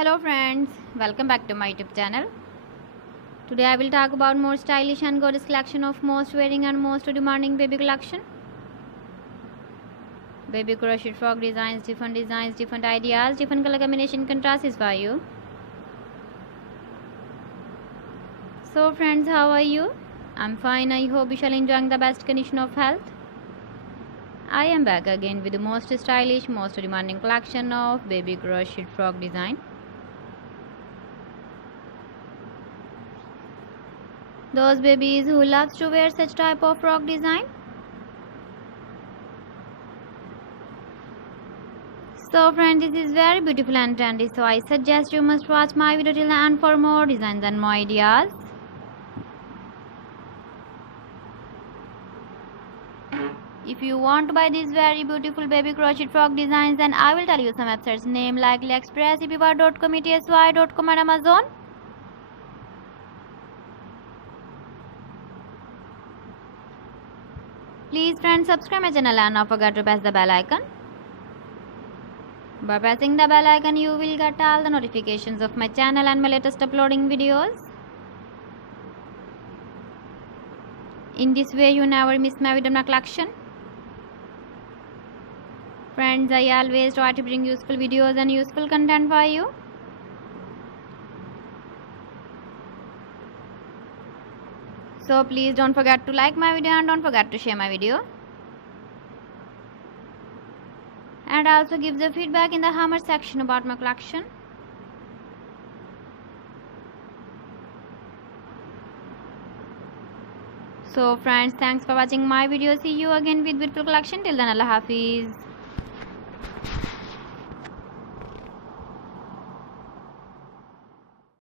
Hello friends, welcome back to my YouTube channel. Today I will talk about more stylish and gorgeous collection of most wearing and most demanding baby collection. Baby crochet frog designs, different ideas, different color combination contrasts for you. So friends, how are you? I'm fine. I hope you shall enjoying the best condition of health. I am back again with the most stylish, most demanding collection of baby crochet frog design. Those babies who loves to wear such type of frog design. So friends, this is very beautiful and trendy, so I suggest you must watch my video till the end for more designs and more ideas. If you want to buy these very beautiful baby crochet frog designs, then I will tell you some websites name like AliExpress, eBay.com, etsy.com and Amazon. Please friends, subscribe my channel and not forget to press the bell icon. By pressing the bell icon, you will get all the notifications of my channel and my latest uploading videos. In this way, you never miss my video collection. Friends, I always try to bring useful videos and useful content for you. So please don't forget to like my video and don't forget to share my video. And also give the feedback in the comment section about my collection. So friends, thanks for watching my video. See you again with beautiful collection. Till then, Allah Hafiz.